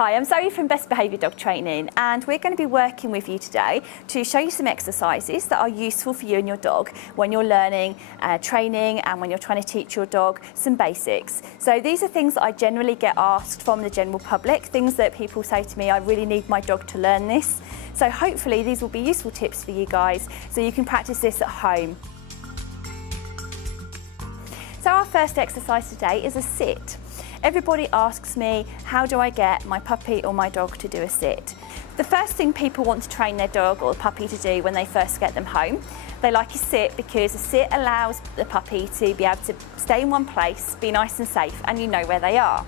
Hi, I'm Zoe from Best Behaviour Dog Training, and we're going to be working with you today to show you some exercises that are useful for you and your dog when you're learning training and when you're trying to teach your dog some basics. So these are things that I generally get asked from the general public, things that people say to me, I really need my dog to learn this. So hopefully these will be useful tips for you guys so you can practice this at home. So our first exercise today is a sit. Everybody asks me, how do I get my puppy or my dog to do a sit? The first thing people want to train their dog or puppy to do when they first get them home, they like a sit because a sit allows the puppy to be able to stay in one place, be nice and safe, and you know where they are.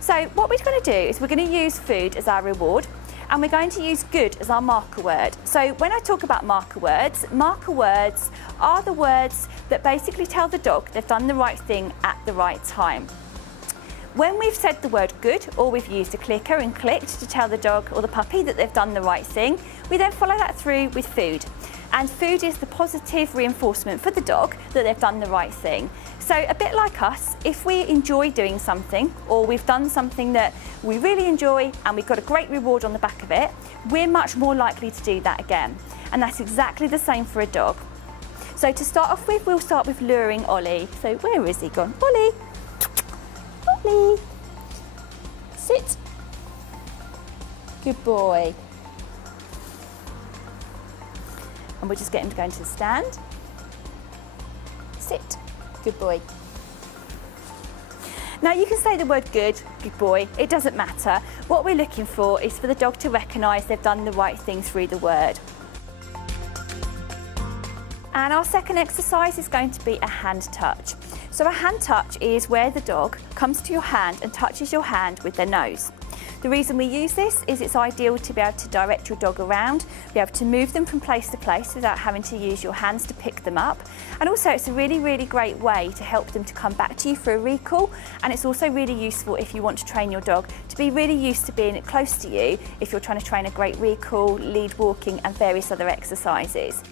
So what we're going to do is we're going to use food as our reward, and we're going to use good as our marker word. So when I talk about marker words are the words that basically tell the dog they've done the right thing at the right time. When we've said the word good, or we've used a clicker and clicked to tell the dog or the puppy that they've done the right thing, we then follow that through with food. And food is the positive reinforcement for the dog that they've done the right thing. So a bit like us, if we enjoy doing something, or we've done something that we really enjoy and we've got a great reward on the back of it, we're much more likely to do that again. And that's exactly the same for a dog. So to start off with, we'll start with luring Ollie. So where is he gone? Ollie! Ollie! Sit. Good boy. And we'll just get him to go into the stand. Sit. Good boy. Now you can say the word good boy, it doesn't matter. What we're looking for is for the dog to recognise they've done the right thing through the word. And our second exercise is going to be a hand touch. So a hand touch is where the dog comes to your hand and touches your hand with their nose. The reason we use this is it's ideal to be able to direct your dog around, be able to move them from place to place without having to use your hands to pick them up. And also it's a really, really great way to help them to come back to you for a recall. And it's also really useful if you want to train your dog to be really used to being close to you if you're trying to train a great recall, lead walking and various other exercises.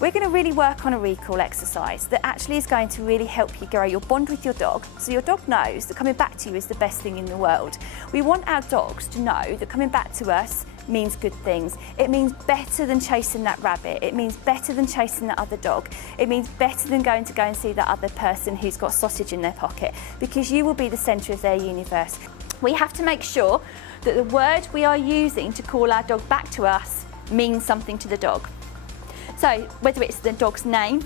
We're going to really work on a recall exercise that actually is going to really help you grow your bond with your dog, so your dog knows that coming back to you is the best thing in the world. We want our dogs to know that coming back to us means good things. It means better than chasing that rabbit. It means better than chasing the other dog. It means better than going to go and see that other person who's got sausage in their pocket, because you will be the centre of their universe. We have to make sure that the word we are using to call our dog back to us means something to the dog. So whether it's the dog's name,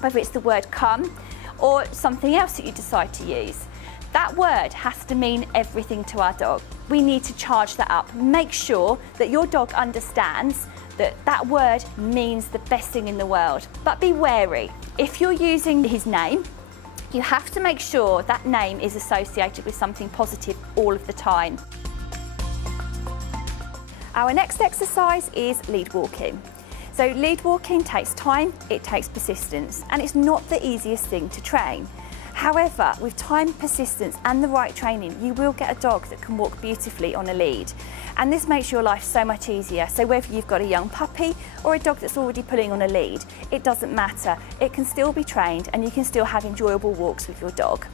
whether it's the word come, or something else that you decide to use, that word has to mean everything to our dog. We need to charge that up. Make sure that your dog understands that that word means the best thing in the world. But be wary. If you're using his name, you have to make sure that name is associated with something positive all of the time. Our next exercise is lead walking. So lead walking takes time, it takes persistence, and it's not the easiest thing to train. However, with time, persistence and the right training, you will get a dog that can walk beautifully on a lead. And this makes your life so much easier. So whether you've got a young puppy or a dog that's already pulling on a lead, it doesn't matter. It can still be trained and you can still have enjoyable walks with your dog.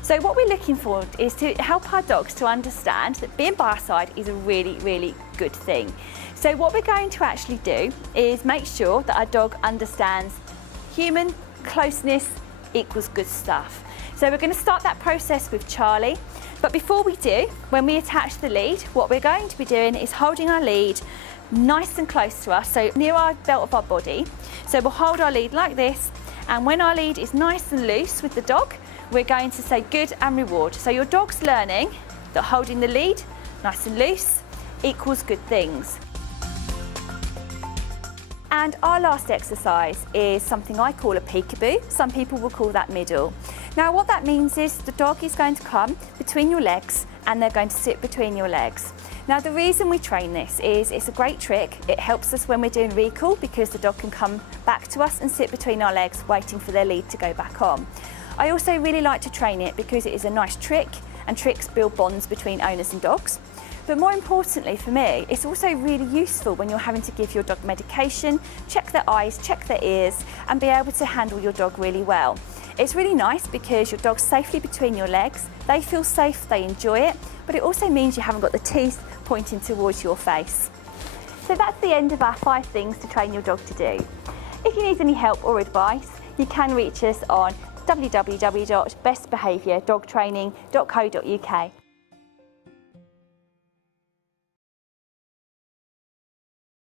So what we're looking for is to help our dogs to understand that being by our side is a really, really good thing. So what we're going to actually do is make sure that our dog understands human closeness equals good stuff. So we're going to start that process with Charlie. But before we do, when we attach the lead, what we're going to be doing is holding our lead nice and close to us, so near our belt of our body. So we'll hold our lead like this, and when our lead is nice and loose with the dog, we're going to say good and reward. So your dog's learning that holding the lead nice and loose equals good things. And our last exercise is something I call a peekaboo. Some people will call that middle. Now what that means is the dog is going to come between your legs and they're going to sit between your legs. Now the reason we train this is it's a great trick. It helps us when we're doing recall because the dog can come back to us and sit between our legs waiting for their lead to go back on. I also really like to train it because it is a nice trick, and tricks build bonds between owners and dogs. But more importantly for me, it's also really useful when you're having to give your dog medication, check their eyes, check their ears, and be able to handle your dog really well. It's really nice because your dog's safely between your legs, they feel safe, they enjoy it, but it also means you haven't got the teeth pointing towards your face. So that's the end of our 5 things to train your dog to do. If you need any help or advice, you can reach us on www.bestbehaviourdogtraining.co.uk.